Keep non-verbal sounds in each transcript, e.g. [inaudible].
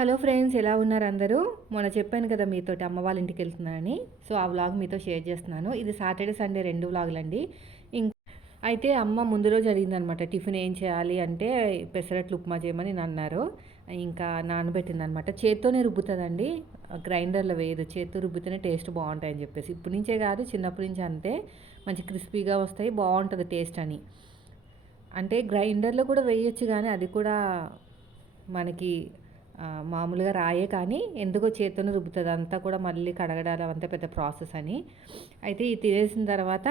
Hello friends ఎలా ఉన్నారు అందరూ? మొన్న చెప్పాను కదా మీతో అమ్మ వాళ్ళ ఇంటికి వెళ్తున్నానని. సో ఆ వ్లాగ్ మీతో షేర్ చేస్తున్నాను. ఇది సాటర్డే సండే రెండు వ్లాగులండి. ఇంకా అయితే అమ్మ ముందు రోజు అడిగిందనమాట టిఫిన్ ఏం చేయాలి? అంటే పెసరట్లు ఉప్మా చేయమని అన్నారు. ఇంకా నానబెట్టింది అనమాట చేత్తోనే రుబ్బుతుందండి. గ్రైండర్లో వేయదు. చేత్తో రుబ్బితేనే టేస్ట్ బాగుంటాయని చెప్పేసి. ఇప్పటి నుంచే కాదు చిన్నప్పటి నుంచి అంతే. మంచి క్రిస్పీగా వస్తాయి బాగుంటుంది టేస్ట్ అని. అంటే గ్రైండర్లో కూడా వేయొచ్చు కానీ అది కూడా మనకి మామూలుగా రాయే కానీ ఎందుకో చేతితోనే రుబ్బుతుంది. అంతా కూడా మళ్ళీ కడగడాలి అంతా పెద్ద ప్రాసెస్ అని. అయితే ఇది తినేసిన తర్వాత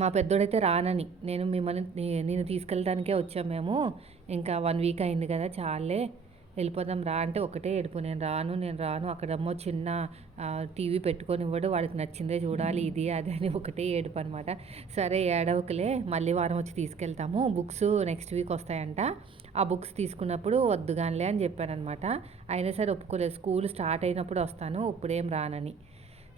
మా పెద్దోడైతే రానని. నేను మిమ్మల్ని నేను తీసుకెళ్ళడానికే వచ్చాం మేము. ఇంకా వన్ వీక్ అయింది కదా చాలే వెళ్ళిపోదాం రా అంటే ఒకటే ఏడుపు. నేను రాను నేను రాను. అక్కడమ్మో చిన్న టీవీ పెట్టుకొని ఇవ్వడు. వాడికి నచ్చిందే చూడాలి ఇది అది అని ఒకటే ఏడుపు అనమాట సరే ఏడవకులే. మళ్ళీ వారం వచ్చి తీసుకెళ్తాము. బుక్స్ నెక్స్ట్ వీక్ వస్తాయంట. ఆ బుక్స్ తీసుకున్నప్పుడు వద్దుగానిలే అని చెప్పానమాట అయినా సరే ఒప్పుకోలేదు. స్కూల్ స్టార్ట్ అయినప్పుడు వస్తాను ఇప్పుడేం రానని.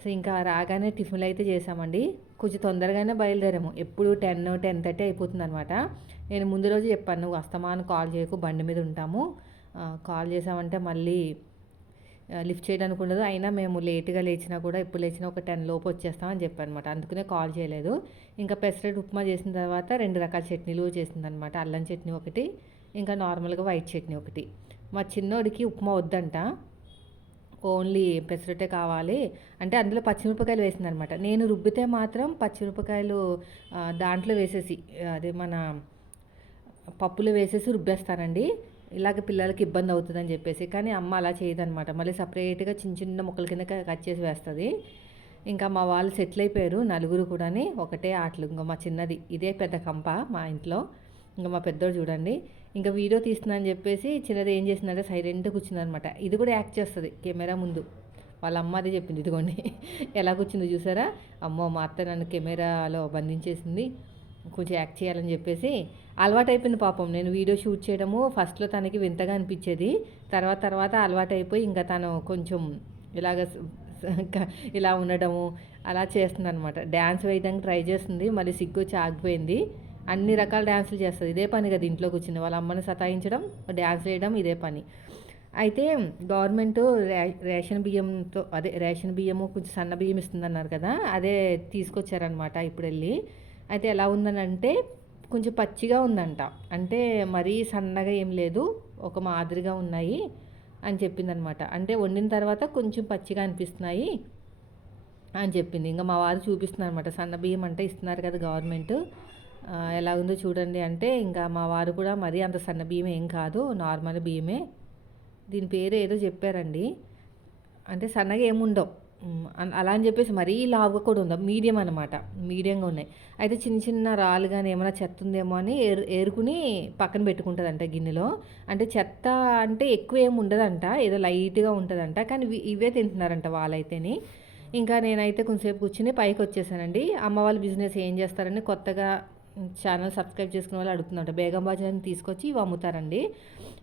సో ఇంకా రాగానే టిఫిన్లు అయితే చేసామండి కొంచెం తొందరగానే బయలుదేరాము. ఎప్పుడు టెన్ టెన్ థర్టీ అయిపోతుంది అనమాట నేను ముందు రోజు చెప్పాను నువ్వు అస్తమాను కాల్ చేయకు బండి మీద ఉంటాము. కాల్ చేసామంటే మళ్ళీ లిఫ్ట్ చేయడానికి ఉండదు. అయినా మేము లేట్గా లేచినా కూడా ఎప్పుడు లేచినా ఒక టెన్ లోపు వచ్చేస్తామని చెప్పాను అనమాట అందుకనే కాల్ చేయలేదు. ఇంకా పెసరెట్ ఉప్మా చేసిన తర్వాత రెండు రకాల చట్నీలు చేసిందనమాట. అల్లం చట్నీ ఒకటి ఇంకా నార్మల్గా వైట్ చట్నీ ఒకటి. మా చిన్నోడికి ఉప్మా వద్దంట. ఓన్లీ పెసరట్టే కావాలి. అంటే అందులో పచ్చిమిరపకాయలు వేసిందనమాట. నేను రుబ్బితే మాత్రం పచ్చిమిరపకాయలు దాంట్లో వేసేసి అదే మన పప్పులో వేసేసి రుబ్బేస్తానండి. ఇలాగ పిల్లలకి ఇబ్బంది అవుతుందని చెప్పేసి. కానీ అమ్మ అలా చేయదనమాట. మళ్ళీ సపరేట్గా చిన్న చిన్న ముక్కల కింద కట్ చేసి వేస్తుంది. ఇంకా మా వాళ్ళు సెటిల్ అయిపోయారు నలుగురు కూడాని. ఒకటే ఆటలు. ఇంకా మా చిన్నది. ఇదే పెద్ద కంప మా ఇంట్లో. ఇంకా మా పెద్దోడు చూడండి. ఇంకా వీడియో తీస్తుందని చెప్పేసి చిన్నది ఏం చేసిందంటే సైలెంట్ కూర్చుందనమాట ఇది కూడా యాక్ట్ చేస్తుంది కెమెరా ముందు. వాళ్ళ అమ్మ అదే చెప్పింది ఇదిగోండి. [laughs] ఎలా కూర్చుందో చూసారా? అమ్మో మా అత్త నన్ను కెమెరాలో బంధించేసింది. కొంచెం యాక్ట్ చేయాలని చెప్పేసి అలవాటు అయిపోయింది పాపం. నేను వీడియో షూట్ చేయడము ఫస్ట్లో తనకి వింతగా అనిపించేది. తర్వాత తర్వాత అలవాటు అయిపోయి ఇంకా తను కొంచెం ఇలాగ ఇలా ఉండడము అలా చేస్తుంది అనమాట డ్యాన్స్ వేయడానికి ట్రై చేస్తుంది మళ్ళీ సిగ్గు వచ్చి ఆగిపోయింది. అన్ని రకాల డ్యాన్సులు చేస్తుంది. ఇదే పని కదా ఇంట్లో కూర్చుని వాళ్ళ అమ్మని సతాయించడం డ్యాన్స్ వేయడం ఇదే పని. అయితే గవర్నమెంట్ రే- రేషన్ బియ్యంతో అదే రేషన్ బియ్యము కొంచెం సన్న బియ్యం ఇస్తుందన్నారు కదా అదే తీసుకొచ్చారనమాట ఇప్పుడు వెళ్ళి అయితే ఎలా ఉందని అంటే కొంచెం పచ్చిగా ఉందంట. అంటే మరీ సన్నగా ఏం లేదు ఒక మాదిరిగా ఉన్నాయి అని చెప్పిందనమాట అంటే వండిన తర్వాత కొంచెం పచ్చిగా అనిపిస్తున్నాయి అని చెప్పింది. ఇంకా మా వారు చూపిస్తున్నారు అనమాట సన్న బియ్యం అంటే ఇస్తున్నారు కదా గవర్నమెంట్. ఎలా ఉందో చూడండి అంటే ఇంకా మా వారు కూడా మరీ అంత సన్న బియ్యం ఏం కాదు నార్మల్ బియ్యమే. దీని పేరు ఏదో చెప్పారండి. అంటే సన్నగా ఏముండవు. అన్- అలా అని చెప్పేసి మరీ లావుగా కూడా ఉండవు. మీడియం అనమాట మీడియంగా ఉన్నాయి. అయితే చిన్న చిన్న రాళ్ళు కానీ ఏమైనా చెత్త ఉందేమో అని ఏరు ఏరుకుని పక్కన పెట్టుకుంటుందంట గిన్నెలో. అంటే చెత్త అంటే ఎక్కువ ఏమి ఉండదంట. ఏదో లైట్గా ఉంటుందంట. కానీ ఇవి- ఇవే తింటున్నారంట వాళ్ళైతేని. ఇంకా నేనైతే కొంచెంసేపు కూర్చుని పైకి వచ్చేసానండి అమ్మ వాళ్ళ బిజినెస్ ఏం చేస్తారని కొత్తగా ఛానల్ సబ్స్క్రైబ్ చేసుకున్న వాళ్ళు అడుగుతున్నట్టు బేగం బాజాని తీసుకొచ్చి ఇవి అమ్ముతారండి.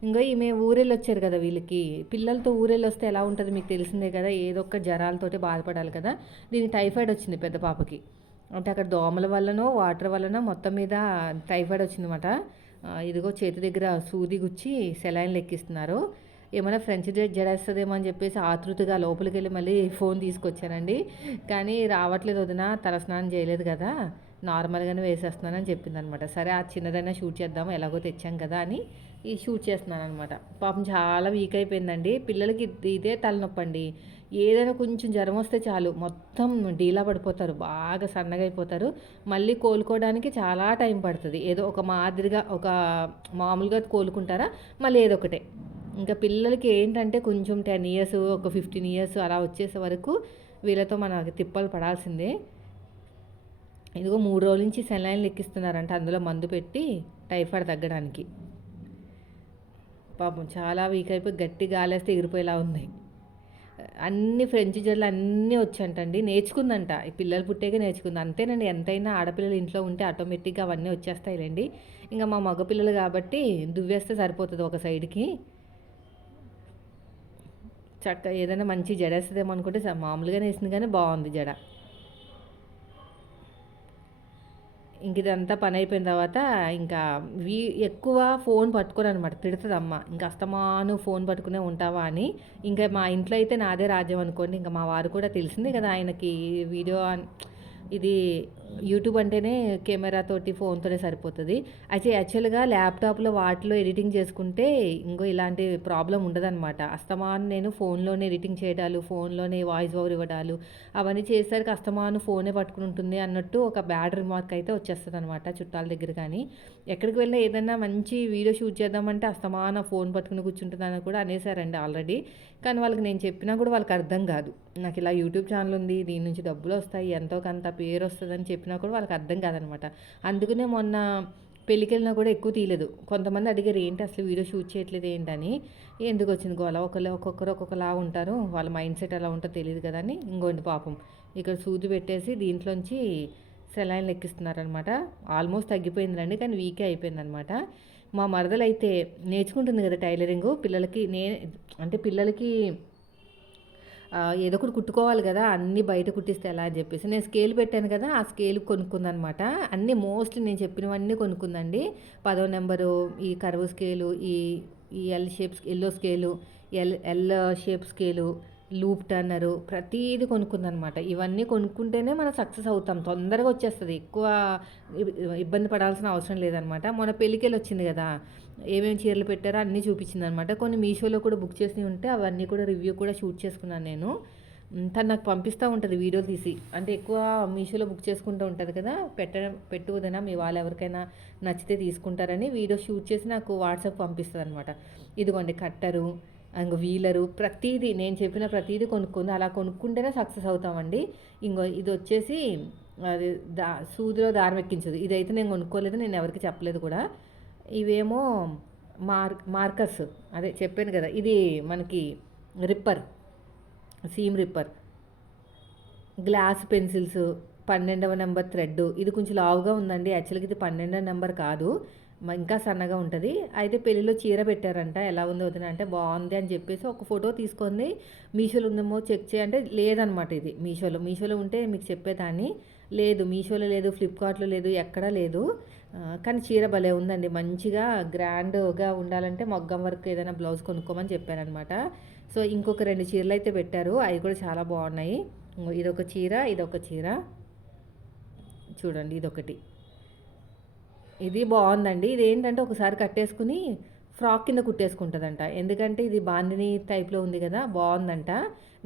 ఇంకా ఈమె ఊరెళ్ళి వచ్చారు కదా వీళ్ళకి. పిల్లలతో ఊరెళ్ళి వస్తే ఎలా ఉంటుంది మీకు తెలిసిందే కదా ఏదో ఒక జ్వరాలతోటి బాధపడాలి కదా. దీనికి టైఫాయిడ్ వచ్చింది పెద్ద పాపకి. అంటే అక్కడ దోమల వల్లనో వాటర్ వల్లనో మొత్తం మీద టైఫాయిడ్ వచ్చిందన్నమాట. అనమాట ఇదిగో చేతి దగ్గర సూది గుచ్చి సెలైన్లు ఎక్కిస్తున్నారు. ఏమైనా ఫ్రెంచ్ డేట్ జడేస్తుందేమో అని చెప్పేసి ఆతృతగా లోపలికి వెళ్ళి మళ్ళీ ఫోన్ తీసుకొచ్చానండి కానీ రావట్లేదు వదిన తలస్నానం చేయలేదు కదా. నార్మల్గానే వేసేస్తున్నానని చెప్పింది అనమాట సరే ఆ చిన్నదైనా షూట్ చేద్దాము ఎలాగో తెచ్చాం కదా అని ఈ షూట్ చేస్తున్నాను అనమాట పాపం చాలా వీక్ అయిపోయిందండి. పిల్లలకి ఇదే తలనొప్పి అండి ఏదైనా కొంచెం జ్వరం వస్తే చాలు. మొత్తం డీలా పడిపోతారు. బాగా సన్నగా అయిపోతారు. మళ్ళీ కోలుకోవడానికి చాలా టైం పడుతుంది. ఏదో ఒక మాదిరిగా ఒక మామూలుగా కోలుకుంటారా? మళ్ళీ ఏదో ఒకటే. ఇంకా పిల్లలకి ఏంటంటే కొంచెం టెన్ ఇయర్స్ ఒక ఫిఫ్టీన్ ఇయర్స్ అలా వచ్చేసే వరకు వీళ్ళతో మనకి తిప్పలు పడాల్సిందే. ఇదిగో మూడు రోజుల నుంచి సెలైన్ ఎక్కిస్తున్నారంట. అందులో మందు పెట్టి టైఫాయిడ్ తగ్గడానికి. పాపం చాలా వీక్ అయిపోయి గట్టి గాలేస్తే ఎగిరిపోయేలా ఉంది. అన్ని ఫ్రెంచ్ జడ్లు అన్నీ వచ్చంటండి నేర్చుకుందంట. ఈ పిల్లలు పుట్టాక నేర్చుకుంది. అంతేనండి. ఎంతైనా ఆడపిల్లలు ఇంట్లో ఉంటే ఆటోమేటిక్గా అవన్నీ వచ్చేస్తాయిలేండి. ఇంకా మా మగ పిల్లలు కాబట్టి దువ్వేస్తే సరిపోతుంది ఒక సైడ్కి. చక్క ఏదైనా మంచి జడ వేస్తుందేమో అనుకుంటే మామూలుగానే వేసింది కానీ బాగుంది జడ. ఇంక ఇదంతా పని అయిపోయిన తర్వాత ఇంకా వీ ఎక్కువ ఫోన్ పట్టుకోరు అనమాట తిడుతుంది అమ్మ ఇంకా అస్తమాను ఫోన్ పట్టుకునే ఉంటావా అని. ఇంకా మా ఇంట్లో అయితే నాదే రాజ్యం అనుకోండి. ఇంకా మా వారు కూడా తెలిసింది కదా ఆయనకి వీడియో ఇది యూట్యూబ్ అంటేనే కెమెరాతోటి ఫోన్తోనే సరిపోతుంది. అయితే యాక్చువల్గా ల్యాప్టాప్లో వాటిలో ఎడిటింగ్ చేసుకుంటే ఇంకో ఇలాంటి ప్రాబ్లం ఉండదన్నమాట. అస్తమాను నేను ఫోన్లోనే ఎడిటింగ్ చేయడాలు ఫోన్లోనే వాయిస్ ఓవర్ ఇవ్వడాలు అవన్నీ చేసేసరికి అస్తమాను ఫోనే పట్టుకుని ఉంటుంది అన్నట్టు ఒక బ్యాడ్ రిమార్క్ అయితే వచ్చేస్తుంది అనమాట చుట్టాల దగ్గర కానీ. ఎక్కడికి వెళ్ళినా ఏదైనా మంచి వీడియో షూట్ చేద్దామంటే అస్తమాన ఫోన్ పట్టుకుని కూర్చుంటుందని కూడా అనేసారండి ఆల్రెడీ కానీ వాళ్ళకి నేను చెప్పినా కూడా వాళ్ళకి అర్థం కాదు. నాకు ఇలా యూట్యూబ్ ఛానల్ ఉంది దీని నుంచి డబ్బులు వస్తాయి ఎంతో కొంత పేరు వస్తుందని చెప్పి చెప్పినా కూడా వాళ్ళకి అర్థం కాదనమాట. అందుకనే మొన్న పెళ్ళికి వెళ్ళినా కూడా ఎక్కువ తీయలేదు. కొంతమంది అడిగారు ఏంటి అసలు వీడియో షూట్ చేయట్లేదు ఏంటని? ఎందుకు వచ్చింది గోల? ఒకళ్ళు ఒక్కొక్కరు ఒక్కొక్కలా ఉంటారు. వాళ్ళ మైండ్ సెట్ ఎలా ఉంటుందో తెలియదు కదా అని ఇంకోండి పాపం. ఇక్కడ సూది పెట్టేసి దీంట్లోంచి సెలైన్లు ఎక్కిస్తున్నారనమాట ఆల్మోస్ట్ తగ్గిపోయిందండి కానీ వీకే అయిపోయిందనమాట. మా మరదలైతే నేర్చుకుంటుంది కదా టైలరింగ్. పిల్లలకి నే అంటే పిల్లలకి ఏదో ఒకటి కుట్టుకోవాలి కదా అన్నీ బయట కుట్టిస్తే ఎలా అని చెప్పేసి. నేను స్కేల్ పెట్టాను కదా ఆ స్కేల్ కొనుక్కుందనమాట. అన్నీ మోస్ట్లీ నేను చెప్పినవన్నీ కొనుక్కుందండి. పదో నెంబరు ఈ కరువు స్కేలు ఈ ఈ L shape yellow scale L L shape scale loop turner ప్రతీది కొనుక్కుందనమాట. ఇవన్నీ కొనుక్కుంటేనే మనం సక్సెస్ అవుతాం. తొందరగా వచ్చేస్తుంది. ఎక్కువ ఇబ్బంది పడాల్సిన అవసరం లేదనమాట. మొన్న పెళ్ళికెళ్ళి వచ్చింది కదా. ఏమేమి చీరలు పెట్టారో అన్నీ చూపించింది అనమాట కొన్ని మీషోలో కూడా బుక్ చేసి ఉంటే అవన్నీ కూడా రివ్యూ కూడా షూట్ చేసుకున్నాను నేను. తను నాకు పంపిస్తూ ఉంటుంది వీడియో తీసి. అంటే ఎక్కువ మీషోలో బుక్ చేసుకుంటూ ఉంటుంది కదా. పెట్టడం పెట్టుదనా మీ వాళ్ళు ఎవరికైనా నచ్చితే తీసుకుంటారని వీడియో షూట్ చేసి నాకు వాట్సాప్ పంపిస్తుంది అనమాట ఇదిగోండి కట్టరు ఇంక వీలరు ప్రతీది నేను చెప్పిన ప్రతీది కొనుక్కుంది అలా కొనుక్కుంటేనే సక్సెస్ అవుతామండి. ఇంకో ఇది వచ్చేసి అది దా సూదిలో దారం ఎక్కించదు. ఇదైతే నేను కొనుక్కోలేదు నేను ఎవరికి చెప్పలేదు కూడా. ఇవేమో మార్ మార్కర్స్ అదే చెప్పాను కదా ఇది మనకి ripper seam ripper. Glass pencils పన్నెండవ నెంబర్ థ్రెడ్ ఇది కొంచెం లావుగా ఉందండి. యాక్చువల్గా ఇది పన్నెండవ నెంబర్ కాదు. ఇంకా సన్నగా ఉంటుంది. అయితే పెళ్ళిలో చీర పెట్టారంట. ఎలా ఉంది వదిన అంటే బాగుంది అని చెప్పేసి ఒక ఫోటో తీసుకొని మీషోలో ఉందేమో చెక్ చేయంటే లేదనమాట ఇది మీషోలో. మీషోలో ఉంటే మీకు చెప్పేదాన్ని. లేదు మీషోలో లేదు ఫ్లిప్కార్ట్లో లేదు ఎక్కడా లేదు. కానీ చీర భలే ఉందండి. మంచిగా గ్రాండ్గా ఉండాలంటే మగ్గం వరకు ఏదైనా బ్లౌజ్ కొనుక్కోమని చెప్పారనమాట. సో ఇంకొక రెండు చీరలు అయితే పెట్టారు. అవి కూడా చాలా బాగున్నాయి. ఇదొక చీర ఇదొక చీర. చూడండి ఇదొకటి. ఇది బాగుందండి. ఇది ఏంటంటే ఒకసారి కట్టేసుకుని ఫ్రాక్ కింద కుట్టేసుకుంటుందంట. ఎందుకంటే ఇది బాందిని టైప్లో ఉంది కదా బాగుందంట.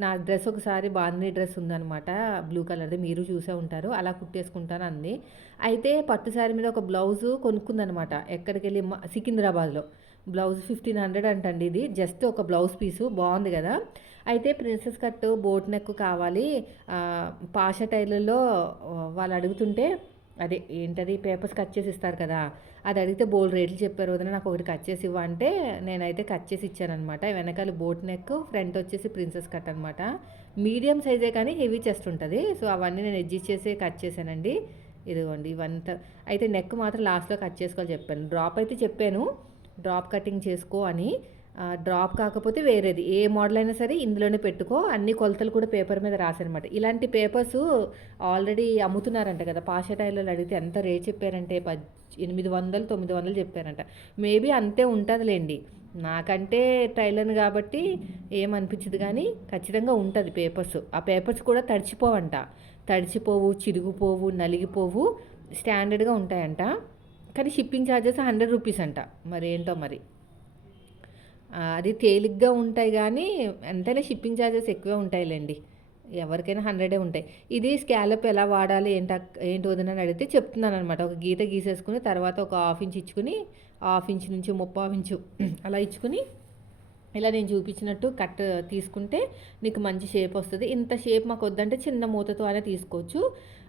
నా డ్రెస్ ఒకసారి బాందిని డ్రెస్ ఉందనమాట బ్లూ కలర్ది. మీరు చూసే ఉంటారు అలా కుట్టేసుకుంటాను అంది. అయితే పట్టు శారీ మీద ఒక బ్లౌజు కొనుక్కుందనమాట ఎక్కడికి వెళ్ళి సికింద్రాబాద్లో. బ్లౌజ్ ఫిఫ్టీన్ హండ్రెడ్ అంటండి ఇది. జస్ట్ ఒక బ్లౌజ్ పీసు బాగుంది కదా. అయితే ప్రిన్సెస్ కట్ బోట్ నెక్ కావాలి. పాష టైర్లలో వాళ్ళు అడుగుతుంటే అదే ఏంటది పేపర్స్ కట్ చేసి ఇస్తారు కదా అది అడిగితే బోల్డ్ రేట్లు చెప్పారు వదిన నాకు ఒకటి కట్ చేసి ఇవ్వంటే నేనైతే కట్ చేసి ఇచ్చానమాట వెనకాల బోట్ నెక్ ఫ్రంట్ వచ్చేసి ప్రిన్సెస్ కట్ అనమాట మీడియం సైజే కానీ హెవీ చెస్ట్ ఉంటుంది. సో అవన్నీ నేను ఎడ్జిస్ట్ చేసి కట్ చేశానండి. ఇదిగోండి ఇవంతా. అయితే నెక్ మాత్రం లాస్ట్లో కట్ చేసుకోవాలి చెప్పాను. డ్రాప్ అయితే చెప్పాను. డ్రాప్ కటింగ్ చేసుకో అని. డ్రాప్ కాకపోతే వేరేది. ఏ మోడల్ అయినా సరే ఇందులోనే పెట్టుకో. అన్ని కొలతలు కూడా పేపర్ మీద రాసనమాట ఇలాంటి పేపర్స్ ఆల్రెడీ అమ్ముతున్నారంట కదా. పాషా టైలర్లు అడిగితే ఎంత రేట్ చెప్పారంటే పద్ ఎనిమిది వందలు తొమ్మిది వందలు చెప్పారంట. మేబీ అంతే ఉంటుందిలేండి. నాకంటే టైలర్ని కాబట్టి ఏమనిపించదు కానీ ఖచ్చితంగా ఉంటుంది పేపర్స్ ఆ పేపర్స్ కూడా తడిచిపోవంట. తడిచిపోవు చిరిగిపోవు నలిగిపోవు స్టాండర్డ్గా ఉంటాయంట. కానీ షిప్పింగ్ ఛార్జెస్ హండ్రెడ్ రూపీస్ అంట. మరి ఏంటో మరి? అది తేలిగ్గా ఉంటాయి కానీ ఎంతైనా షిప్పింగ్ ఛార్జెస్ ఎక్కువే ఉంటాయిలేండి. ఎవరికైనా హండ్రెడే ఉంటాయి. ఇది స్కాలప్ ఎలా వాడాలి ఏంట ఏంటి వదినని అడిగితే చెప్తున్నాను అనమాట ఒక గీత గీసేసుకుని తర్వాత ఒక హాఫ్ ఇంచ్ ఇచ్చుకుని హాఫ్ ఇంచ్ నుంచి ముప్పావు ఇంచు [clears throat] అలా ఇచ్చుకుని ఇలా నేను చూపించినట్టు కట్ తీసుకుంటే నీకు మంచి షేప్ వస్తుంది. ఇంత షేప్ మాకు వద్దంటే చిన్న మూతతో అనే తీసుకోవచ్చు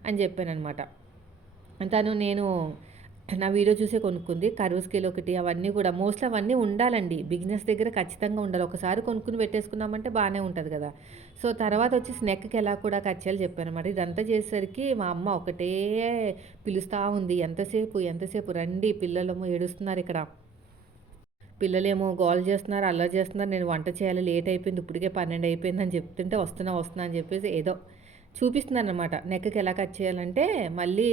అని చెప్పాను అనమాట తను నేను నా వీడియో చూసే కొనుక్కుంది. కరువు స్కేల్ ఒకటి అవన్నీ కూడా మోస్ట్లీ అవన్నీ ఉండాలండి. బిజినెస్ దగ్గర ఖచ్చితంగా ఉండాలి. ఒకసారి కొనుక్కుని పెట్టేసుకున్నామంటే బాగానే ఉంటుంది కదా. సో తర్వాత వచ్చి స్నెక్కి ఎలా కూడా కచ్చేయాలి చెప్పాను అనమాట ఇదంతా చేసేసరికి మా అమ్మ ఒకటే పిలుస్తూ ఉంది. ఎంతసేపు ఎంతసేపు? రండి పిల్లలము ఏడుస్తున్నారు ఇక్కడ. పిల్లలేమో గోల్ చేస్తున్నారు అల్లరి చేస్తున్నారు. నేను వంట చేయాలి లేట్ అయిపోయింది ఇప్పటికే పన్నెండు అయిపోయింది అని చెప్తుంటే వస్తున్నా వస్తున్నా అని చెప్పేసి ఏదో చూపిస్తున్నాను అనమాట నెక్కి ఎలా కట్ చేయాలంటే మళ్ళీ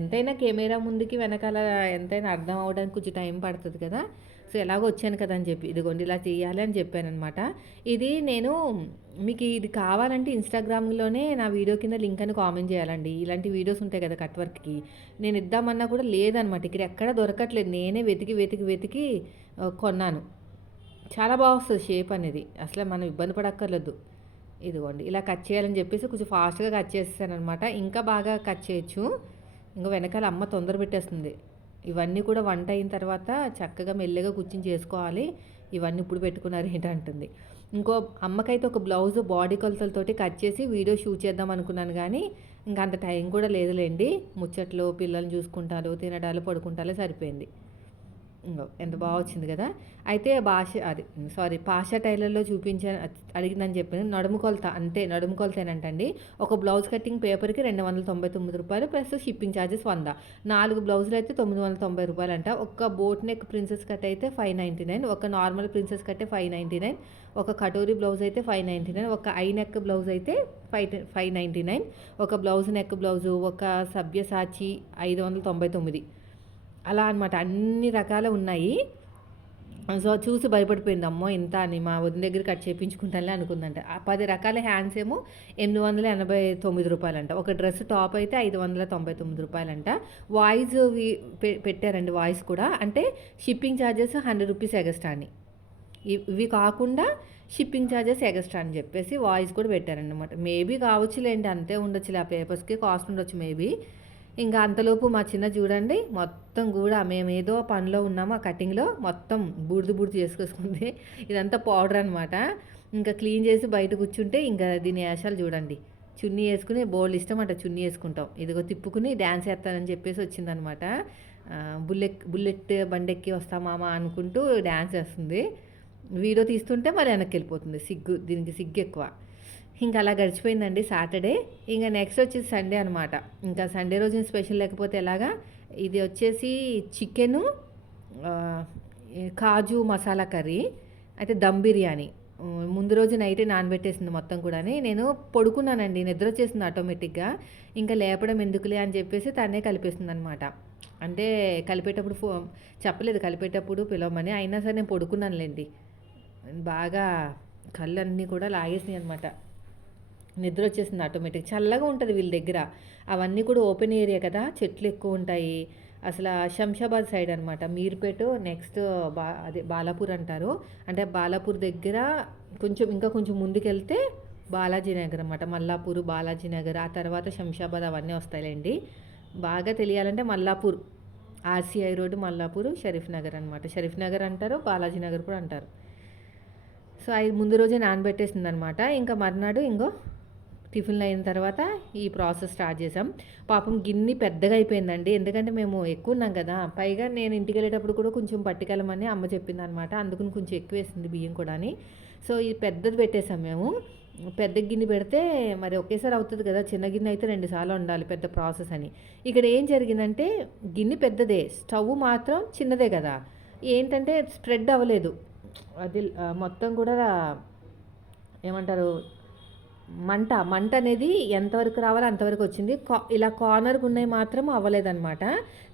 ఎంతైనా కెమెరా ముందుకి వెనకాల ఎంతైనా అర్థం అవ్వడానికి కొంచెం టైం పడుతుంది కదా. సో ఎలాగో వచ్చాను కదా అని చెప్పి ఇదిగోండి ఇలా చేయాలి అని చెప్పాను అనమాట ఇది నేను మీకు ఇది కావాలంటే ఇన్స్టాగ్రామ్లోనే నా వీడియో కింద లింక్ అని కామెంట్ చేయాలండి. ఇలాంటి వీడియోస్ ఉంటాయి కదా కట్ వర్క్కి. నేను ఇద్దామన్నా కూడా లేదనమాట ఇక్కడ ఎక్కడ దొరకట్లేదు. నేనే వెతికి వెతికి వెతికి కొన్నాను. చాలా బాగా వస్తుంది షేప్ అనేది. అసలు మనం ఇబ్బంది పడక్కర్లేదు. ఇదిగోండి ఇలా కట్ చేయాలని చెప్పేసి కొంచెం ఫాస్ట్గా కట్ చేసేసాను అనమాట ఇంకా బాగా కట్ చేయొచ్చు. ఇంకా వెనకాల అమ్మ తొందర పెట్టేస్తుంది. ఇవన్నీ కూడా వంట అయిన తర్వాత చక్కగా మెల్లగా కూర్చుని చేసుకోవాలి. ఇవన్నీ ఇప్పుడు పెట్టుకున్నారు ఏంటంటుంది ఇంకో అమ్మకైతే ఒక బ్లౌజ్ బాడీ కొలతలతోటి కట్ చేసి వీడియో షూట్ చేద్దాం అనుకున్నాను కానీ ఇంకా అంత టైం కూడా లేదులేండి. ముచ్చట్లు పిల్లల్ని చూసుకుంటారు తినడాలు పడుకుంటాలో సరిపోయింది. ఎంత బాగా వచ్చింది కదా. అయితే భాష అది సారీ పాషా టైలర్లో చూపించా అడిగిందని చెప్పాను. నడుము కొలత అంతే నడుము కొలతేనంటండి ఒక బ్లౌజ్ కటింగ్ పేపర్కి రెండు వందల తొంభై తొమ్మిది రూపాయలు ప్లస్ షిప్పింగ్ ఛార్జెస్ వంద. నాలుగు బ్లౌజులు అయితే తొమ్మిది వందల తొంభై రూపాయలు అంట ఒక బోట్ నెక్ ప్రిన్సెస్ కట్ అయితే ఫైవ్ నైంటీ నైన్ ఒక నార్మల్ ప్రిన్సెస్ కట్టే ఫైవ్ నైంటీ నైన్ ఒక కటోరీ బ్లౌజ్ అయితే ఫైవ్ నైంటీ నైన్ ఒక ఐ నెక్ బ్లౌజ్ అయితే ఫైవ్ ఫైవ్ నైంటీ నైన్ ఒక బ్లౌజ్ నెక్ బ్లౌజు ఒక సభ్యసాచి ఐదు వందల తొంభై తొమ్మిది. అలా అనమాట అన్ని రకాలు ఉన్నాయి. సో చూసి భయపడిపోయింది. అమ్మో ఇంత అని మా వదిన దగ్గర కట్ చేయించుకుంటానులే అనుకుందంట. ఆ పది రకాల హ్యాండ్స్ ఏమో ఎనిమిది వందల ఎనభై తొమ్మిది రూపాయలంట. ఒక డ్రెస్ టాప్ అయితే ఐదు వందల తొంభై తొమ్మిది రూపాయలంట. వాయిస్ పెట్టారండి వాయిస్ కూడా. అంటే shipping charges hundred rupees extra అని. ఇవి కాకుండా షిప్పింగ్ ఛార్జెస్ ఎగస్ట్రా అని చెప్పేసి వాయిస్ కూడా పెట్టారనమాట మేబీ కావచ్చులేండి. అంతే ఉండొచ్చులే. ఆ పేపర్స్కి కాస్ట్ ఉండొచ్చు మేబీ. ఇంకా అంతలోపు మా చిన్న చూడండి మొత్తం కూడా మేము ఏదో పనిలో ఉన్నాము ఆ కటింగ్లో మొత్తం బూడిద బూడిద చేసుకొసుకుంది ఇదంతా పౌడర్ అనమాట ఇంకా క్లీన్ చేసి బయట కూర్చుంటే ఇంకా దీని వేషాలు చూడండి. చున్నీ వేసుకుని బోల్డ్ ఇష్టం అంట చున్నీ వేసుకుంటాం. ఇదిగో తిప్పుకుని డ్యాన్స్ చేస్తానని చెప్పేసి వచ్చిందనమాట ఆ, బుల్లెట్ బుల్లెట్ బండెక్కి వస్తా మామ అనుకుంటూ డ్యాన్స్ వేస్తుంది. వీడియో తీస్తుంటే మరి వెనక్కి వెళ్ళిపోతుంది సిగ్గు దీనికి సిగ్గు ఎక్కువ. ఇంకా అలా గడిచిపోయిందండి సాటర్డే. ఇంకా నెక్స్ట్ వచ్చేసి సండే అనమాట ఇంకా సండే రోజు స్పెషల్ లేకపోతే ఎలాగా? ఇది వచ్చేసి చికెను కాజు మసాలా కర్రీ అయితే దమ్ బిర్యానీ. ముందు రోజు నైటే నానబెట్టేసింది మొత్తం కూడా నేను పడుకున్నానండి నిద్ర వచ్చేసింది ఆటోమేటిక్గా. ఇంకా లేపడం ఎందుకులే అని చెప్పేసి తనే కలిపేస్తుంది అనమాట అంటే కలిపేటప్పుడు ఫో చెప్పలేదు కలిపేటప్పుడు పిలవమని. అయినా సరే నేను పడుకున్నానులేండి. బాగా కళ్ళు అన్నీ కూడా లాగేసినాయి అనమాట నిద్ర వచ్చేసింది ఆటోమేటిక్ చల్లగా ఉంటుంది వీళ్ళ దగ్గర. అవన్నీ కూడా ఓపెన్ ఏరియా కదా. చెట్లు ఎక్కువ ఉంటాయి. అసలు శంషాబాద్ సైడ్ అనమాట మీర్పేట నెక్స్ట్ బా అదే బాలాపూర్ అంటారు. అంటే బాలాపూర్ దగ్గర కొంచెం ఇంకా కొంచెం ముందుకెళ్తే బాలాజీ నగర్ అనమాట మల్లాపూర్ బాలాజీ నగర్ ఆ తర్వాత శంషాబాద్ అవన్నీ వస్తాయిలేండి. బాగా తెలియాలంటే మల్లాపూర్. ఆర్సీఐ రోడ్డు మల్లాపూర్ షరీఫ్ నగర్ అనమాట షరీఫ్ నగర్ అంటారు బాలాజీ నగర్ కూడా అంటారు. సో అది ముందు రోజే నానబెట్టేసింది అనమాట ఇంకా మర్నాడు ఇంకో టిఫిన్లు అయిన తర్వాత ఈ ప్రాసెస్ స్టార్ట్ చేసాం పాపం గిన్నె పెద్దగా అయిపోయిందండి. ఎందుకంటే మేము ఎక్కువ ఉన్నాం కదా. పైగా నేను ఇంటికి వెళ్ళేటప్పుడు కూడా కొంచెం పట్టుకెళ్ళమని అమ్మ చెప్పింది అనమాట అందుకని కొంచెం ఎక్కువ వేసింది బియ్యం కూడా సో ఈ పెద్దది పెట్టేసాం మేము. పెద్ద గిన్నె పెడితే మరి ఒకేసారి అవుతుంది కదా. చిన్న గిన్నె అయితే రెండు సార్లు ఉండాలి పెద్ద ప్రాసెస్ అని. ఇక్కడ ఏం జరిగిందంటే గిన్నె పెద్దదే స్టవ్ మాత్రం చిన్నదే కదా. ఏంటంటే స్ప్రెడ్ అవ్వలేదు. అది మొత్తం కూడా ఏమంటారు మంట మంట అనేది ఎంతవరకు రావాలో అంతవరకు వచ్చింది. కా- ఇలా కార్నర్కి ఉన్నాయి మాత్రం అవ్వలేదన్నమాట.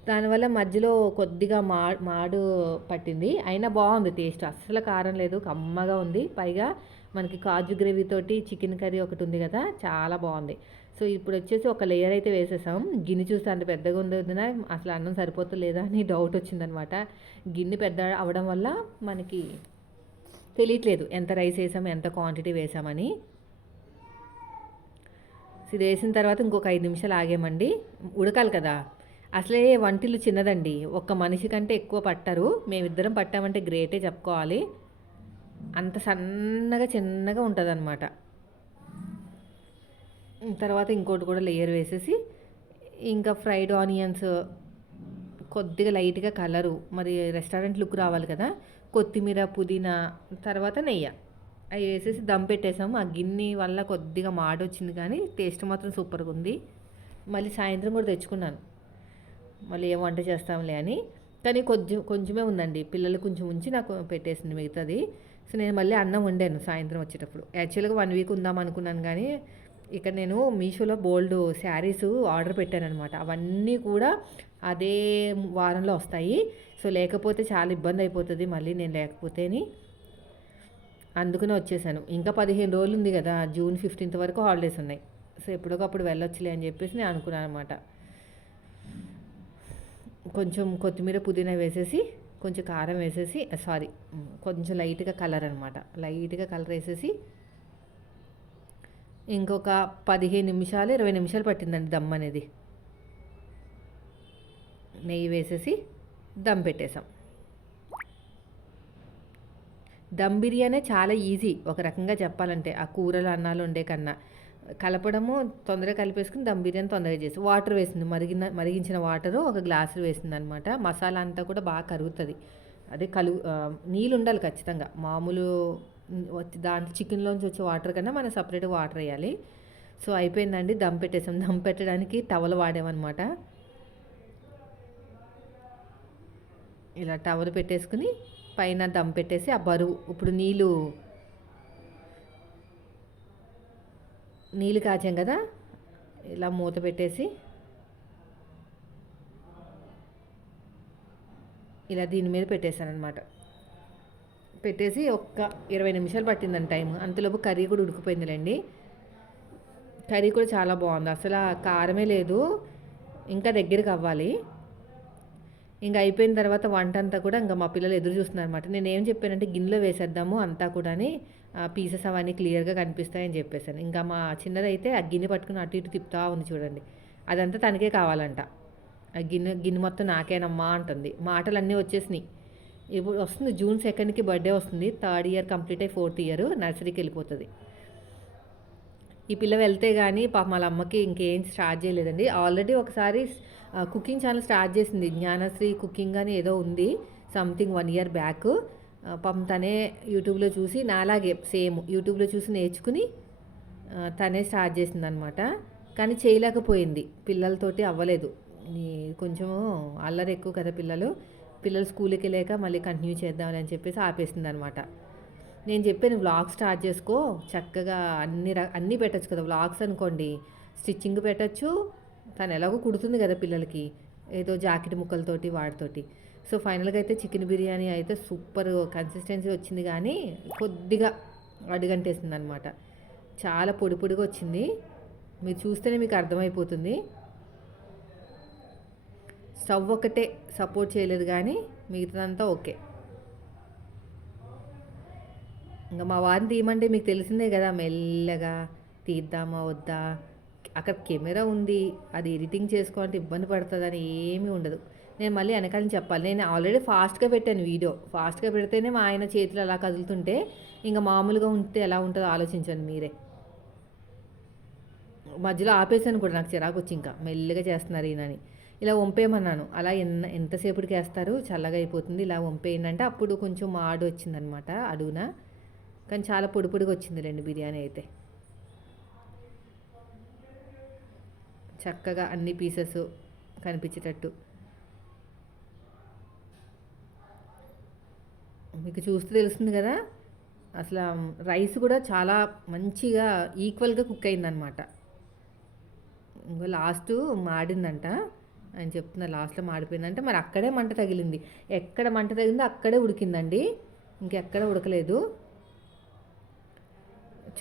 దానివల్ల మధ్యలో కొద్దిగా మా మాడు పట్టింది. అయినా బాగుంది టేస్ట్. అస్సలు కారం లేదు కమ్మగా ఉంది. పైగా మనకి కాజు గ్రేవీ తోటి చికెన్ కర్రీ ఒకటి ఉంది కదా చాలా బాగుంది. సో ఇప్పుడు వచ్చేసి ఒక లేయర్ అయితే వేసేసాం. గిన్నె చూస్తే అంత పెద్దగా ఉంది అసలు అన్నం సరిపోతలేదా అని డౌట్ వచ్చిందనమాట. గిన్నె పెద్ద అవడం వల్ల మనకి తెలియట్లేదు ఎంత రైస్ వేసాం ఎంత క్వాంటిటీ వేసామని. ఇది వేసిన తర్వాత ఇంకొక ఐదు నిమిషాలు ఆగేమండి. ఉడకాలి కదా. అసలే వంటిల్లు చిన్నదండి. ఒక్క మనిషి కంటే ఎక్కువ పట్టరు. మేమిద్దరం పట్టామంటే గ్రేటే చెప్పుకోవాలి. అంత సన్నగా చిన్నగా ఉంటుంది అనమాట తర్వాత ఇంకోటి కూడా లేయర్ వేసేసి ఇంకా ఫ్రైడ్ ఆనియన్స్ కొద్దిగా లైట్గా కలరు. మరి రెస్టారెంట్ లుక్ రావాలి కదా. కొత్తిమీర పుదీనా తర్వాత నెయ్యి. అవి వేసేసి దమ్ పెట్టేసాము. ఆ గిన్నె వల్ల కొద్దిగా మాడ వచ్చింది కానీ టేస్ట్ మాత్రం సూపర్గా ఉంది. మళ్ళీ సాయంత్రం కూడా తెచ్చుకున్నాను. మళ్ళీ ఏం వంట చేస్తాంలే అని. కానీ కొంచెం కొంచెమే ఉందండి. పిల్లలు కొంచెం ఉంచి నాకు పెట్టేసింది మిగతాది. సో నేను మళ్ళీ అన్నం వండాను సాయంత్రం వచ్చేటప్పుడు. యాక్చువల్గా వన్ వీక్ ఉందాం అనుకున్నాను కానీ ఇక నేను మీషోలో బోల్డ్ శారీస్ ఆర్డర్ పెట్టాను అనమాట అవన్నీ కూడా అదే వారంలో వస్తాయి. సో లేకపోతే చాలా ఇబ్బంది అయిపోతుంది మళ్ళీ నేను లేకపోతేని అందుకనే వచ్చేసాను. ఇంకా పదిహేను రోజులు ఉంది కదా జూన్ ఫిఫ్టీన్త్ వరకు హాలిడేస్ ఉన్నాయి. సో ఎప్పటికప్పుడు వెళ్ళొచ్చులే అని చెప్పేసి నేను అనుకున్నాను అనమాట కొంచెం కొత్తిమీర పుదీనా వేసేసి కొంచెం కారం వేసేసి సారీ కొంచెం లైట్గా కలర్ అనమాట లైట్గా కలర్ వేసేసి ఇంకొక పదిహేను నిమిషాలు ఇరవై నిమిషాలు పట్టిందండి దమ్ అనేది. నెయ్యి వేసేసి దమ్ పెట్టేసాం దమ్ బిర్యానీ చాలా ఈజీ. ఒక రకంగా చెప్పాలంటే ఆ కూరలు అన్నాలు ఉండే కన్నా. కలపడము తొందరగా కలిపేసుకుని దమ్ బిర్యానీ తొందరగా చేసి వాటర్ వేసింది. మరిగిన మరిగించిన వాటరు ఒక గ్లాసు వేసింది అనమాట మసాలా అంతా కూడా బాగా కరుగుతుంది. అదే కలు నీళ్ళు ఉండాలి ఖచ్చితంగా. మామూలు దాంట్లో చికెన్లోంచి వచ్చే వాటర్ కన్నా మనం సపరేట్గా వాటర్ వేయాలి. సో అయిపోయిందండి. దమ్ పెట్టేసాం. దమ్ పెట్టడానికి టవల్ వాడామన్నమాట. ఇలా టవల్ పెట్టేసుకుని పైన దమ్ పెట్టేసి ఆ బరువు ఇప్పుడు నీళ్ళు నీళ్ళు కాచాం కదా? ఇలా మూత పెట్టేసి ఇలా దీని మీద పెట్టేశాను అనమాట పెట్టేసి ఒక్క ఇరవై నిమిషాలు పట్టిందండి టైం అంతలోపు కర్రీ కూడా ఉడికిపోయిందిలేండి. కర్రీ కూడా చాలా బాగుంది. అసలు కారమే లేదు. ఇంకా దగ్గరికి అవ్వాలి. ఇంకా అయిపోయిన తర్వాత వంట అంతా కూడా ఇంకా మా పిల్లలు ఎదురు చూస్తున్నారు అనమాట నేను ఏం చెప్పానంటే గిన్నెలో వేసేద్దాము అంతా కూడా పీసెస్ అవన్నీ క్లియర్గా కనిపిస్తాయని చెప్పేసాను. ఇంకా మా చిన్నదైతే ఆ గిన్నె పట్టుకుని అటు ఇటు తిప్పుతా ఉంది చూడండి. అదంతా తనకే కావాలంట. ఆ గిన్నె గిన్నె మొత్తం నాకేనమ్మా అంటుంది. మాటలన్నీ వచ్చేసినాయి. ఇప్పుడు వస్తుంది జూన్ సెకండ్కి బర్త్డే వస్తుంది. థర్డ్ ఇయర్ కంప్లీట్ అయ్యి ఫోర్త్ ఇయర్ నర్సరీకి వెళ్ళిపోతుంది. ఈ పిల్ల వెళ్తే కానీ పాప వాళ్ళ అమ్మకి ఇంకేం స్టార్ట్ చేయలేదండి. ఆల్రెడీ ఒకసారి కుకింగ్ ఛానల్ స్టార్ట్ చేసింది. జ్ఞానశ్రీ కుకింగ్ అని ఏదో ఉంది. Something one year back. పాపం తనే యూట్యూబ్లో చూసి నాలాగే సేమ్ యూట్యూబ్లో చూసి నేర్చుకుని తనే స్టార్ట్ చేసింది అనమాట కానీ చేయలేకపోయింది. పిల్లలతోటి అవ్వలేదు. కొంచెం అల్లరి ఎక్కువ కదా పిల్లలు. పిల్లలు స్కూల్కి వెళ్ళాక మళ్ళీ కంటిన్యూ చేద్దామని చెప్పేసి ఆపేసింది అనమాట నేను చెప్పాను వ్లాగ్ స్టార్ట్ చేసుకో చక్కగా అన్ని అన్నీ పెట్టచ్చు కదా వ్లాగ్స్ అనుకోండి. స్టిచ్చింగ్ పెట్టచ్చు తను ఎలాగో కుడుతుంది కదా పిల్లలకి ఏదో జాకెట్ ముక్కలతోటి వాటితోటి సో ఫైనల్గా అయితే చికెన్ బిర్యానీ అయితే సూపర్ కన్సిస్టెన్సీ వచ్చింది కానీ కొద్దిగా అడుగంటేసింది అనమాట చాలా పొడి పొడిగా వచ్చింది. మీరు చూస్తేనే మీకు అర్థమైపోతుంది. స్టవ్ ఒకటే సపోర్ట్ చేయలేదు కానీ మిగతాదంతా ఓకే. ఇంకా మా వారిని తీయమంటే మీకు తెలిసిందే కదా మెల్లగా తీద్దామా వద్దా? అక్కడ కెమెరా ఉంది అది ఎడిటింగ్ చేసుకోవాలంటే ఇబ్బంది పడుతుందని ఏమీ ఉండదు. నేను మళ్ళీ వెనకాలని చెప్పాలి. నేను ఆల్రెడీ ఫాస్ట్గా పెట్టాను వీడియో. ఫాస్ట్గా పెడితేనే మా ఆయన చేతులు అలా కదులుతుంటే ఇంకా మామూలుగా ఉంటే ఎలా ఉంటుందో ఆలోచించండి మీరే. మధ్యలో ఆపేసాను కూడా నాకు చిరాకు వచ్చి ఇంకా. మెల్లగా చేస్తున్నారు ఈయనని. ఇలా వంపేయమన్నాను. అలా ఎన్న ఎంతసేపటికి వేస్తారు? చల్లగా అయిపోతుంది. ఇలా వంపేయండి అంటే అప్పుడు కొంచెం మాడు వచ్చిందనమాట అడుగున. కానీ చాలా పొడి పొడిగా వచ్చింది రెండు బిర్యానీ అయితే. చక్కగా అన్ని పీసెస్ కనిపించేటట్టు. మీకు చూస్తే తెలుస్తుంది కదా? అసలు రైస్ కూడా చాలా మంచిగా ఈక్వల్గా కుక్ అయిందనమాట. ఇంకా లాస్ట్ మాడిందంట. అని చెప్తున్నా లాస్ట్లో మాడిపోయిందంటే మరి అక్కడే మంట తగిలింది. ఎక్కడ మంట తగిలిందో అక్కడే ఉడికిందండి. ఇంకెక్కడ ఉడకలేదు.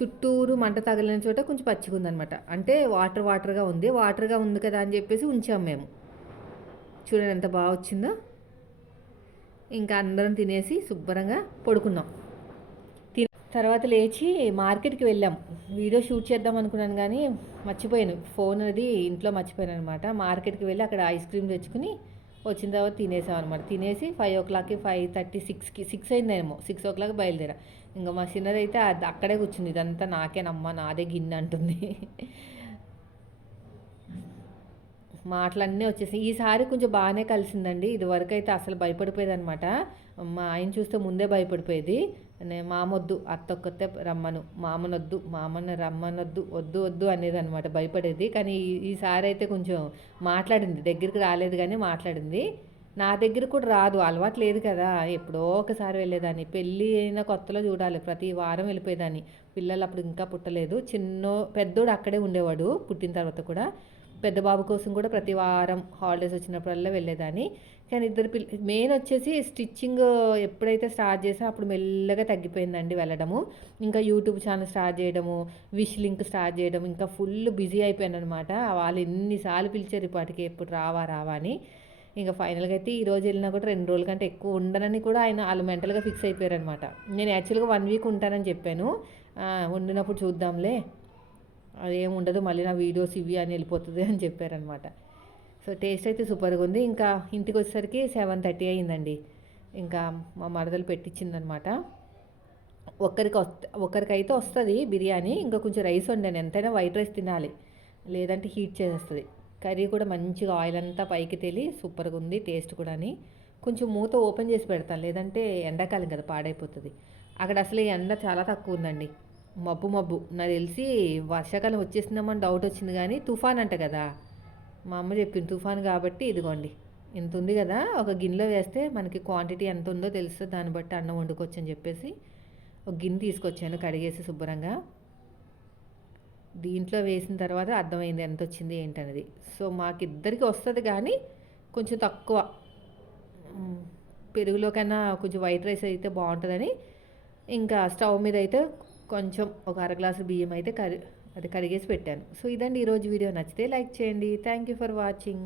చుట్టూరు మంట తగిలిన చోట కొంచెం పచ్చిగా ఉందనమాట అంటే వాటర్ వాటర్గా ఉంది. వాటర్గా ఉంది కదా అని చెప్పేసి ఉంచాం మేము. చూడండి ఎంత బాగా వచ్చిందో. ఇంకా అందరం తినేసి శుభ్రంగా పడుకున్నాం. తర్వాత లేచి మార్కెట్కి వెళ్ళాం. వీడియో షూట్ చేద్దాం అనుకున్నాను కానీ మర్చిపోయాను. ఫోన్ అది ఇంట్లో మర్చిపోయాను అనమాట మార్కెట్కి వెళ్ళి అక్కడ ఐస్ క్రీమ్ తెచ్చుకుని వచ్చిన తర్వాత తినేసాం అనమాట తినేసి ఫైవ్ ఓ క్లాక్కి ఫైవ్ థర్టీ సిక్స్కి సిక్స్ అయిందేమో. సిక్స్ ఓ క్లాక్ బయలుదేరా. ఇంకా మా చిన్నదైతే అది అక్కడే కూర్చుంది. ఇదంతా నాకేనమ్మా నాదే గిన్నె అంటుంది. మాటలన్నీ వచ్చేసి ఈసారి కొంచెం బాగానే కలిసిందండి. ఇదివరకు అయితే అసలు భయపడిపోయేది అనమాట మా ఆయన చూస్తే ముందే భయపడిపోయేది. మామొద్దు అత్తొక్కతే రమ్మను. మామనొద్దు మామను రమ్మనొద్దు వద్దు వద్దు అనేది అనమాట భయపడేది. కానీ ఈసారి అయితే కొంచెం మాట్లాడింది. దగ్గరికి రాలేదు కానీ మాట్లాడింది. నా దగ్గర కూడా రాదు. అలవాటు లేదు కదా. ఎప్పుడో ఒకసారి వెళ్ళేదాన్ని. పెళ్ళి అయిన కొత్తలో చూడాలి. ప్రతి వారం వెళ్ళిపోయేదాన్ని. పిల్లలు అప్పుడు ఇంకా పుట్టలేదు. చిన్న పెద్దోడు అక్కడే ఉండేవాడు పుట్టిన తర్వాత కూడా. పెద్ద బాబు కోసం కూడా ప్రతి వారం హాలిడేస్ వచ్చినప్పుడల్లా వెళ్ళేదాన్ని. కానీ ఇద్దరు పిల్ల మెయిన్ వచ్చేసి స్టిచ్చింగ్ ఎప్పుడైతే స్టార్ట్ చేసా అప్పుడు మెల్లగా తగ్గిపోయిందండి వెళ్ళడము. ఇంకా యూట్యూబ్ ఛానల్ స్టార్ట్ చేయడము విష్ లింక్ స్టార్ట్ చేయడం ఇంకా ఫుల్ బిజీ అయిపోయాను అనమాట వాళ్ళు ఎన్నిసార్లు పిలిచారు ఇప్పటికి ఎప్పుడు రావా రావా అని. ఇంకా ఫైనల్గా అయితే ఈ రోజు వెళ్ళినా కూడా రెండు రోజుల కంటే ఎక్కువ ఉండనని కూడా ఆయన వాళ్ళు మెంటల్గా ఫిక్స్ అయిపోయారు అనమాట నేను యాక్చువల్గా వన్ వీక్ ఉంటానని చెప్పాను. ఉండినప్పుడు చూద్దాంలే. అదేం ఉండదు మళ్ళీ నా వీడియోస్ ఇవి అని వెళ్ళిపోతుంది అని చెప్పారనమాట. సో టేస్ట్ అయితే సూపర్గా ఉంది. ఇంకా ఇంటికి వచ్చేసరికి సెవెన్ థర్టీ అయిందండి. ఇంకా మా మరదలు పెట్టించిందనమాట ఒక్కరికి ఒక్కరికైతే వస్తుంది బిర్యానీ ఇంకా కొంచెం రైస్ వండాను. ఎంతైనా వైట్ రైస్ తినాలి లేదంటే హీట్ చేసేస్తుంది. కర్రీ కూడా మంచిగా ఆయిల్ అంతా పైకి తెలి సూపర్గా ఉంది టేస్ట్ కూడా అని కొంచెం మూత ఓపెన్ చేసి పెడతాను లేదంటే ఎండాకాలం కదా పాడైపోతుంది. అక్కడ అసలు ఎండ చాలా తక్కువ ఉందండి. మబ్బు మబ్బు. నాకు తెలిసి వర్షాకాలం వచ్చేసిందేమని డౌట్ వచ్చింది కానీ తుఫాన్ అంట కదా. మా అమ్మ చెప్పింది తుఫాన్ కాబట్టి ఇదిగోండి. ఇంత ఉంది కదా ఒక గిన్నెలో వేస్తే మనకి క్వాంటిటీ ఎంత ఉందో తెలుస్తుంది దాన్ని బట్టి అన్నం వండుకోవచ్చు అని చెప్పేసి ఒక గిన్నె తీసుకొచ్చాను కడిగేసి శుభ్రంగా. దీంట్లో వేసిన తర్వాత అర్థమైంది ఎంత వచ్చింది ఏంటనేది. సో మాకిద్దరికి వస్తుంది కానీ కొంచెం తక్కువ. పెరుగులో కన్నా కొంచెం వైట్ రైస్ అయితే బాగుంటుందని. ఇంకా స్టవ్ మీద అయితే కొంచెం ఒక అర గ్లాసు బియ్యం అయితే కరి అది కడిగేసి పెట్టాను. సో ఇదండి ఈరోజు వీడియో. నచ్చితే లైక్ చేయండి. Thank you for watching.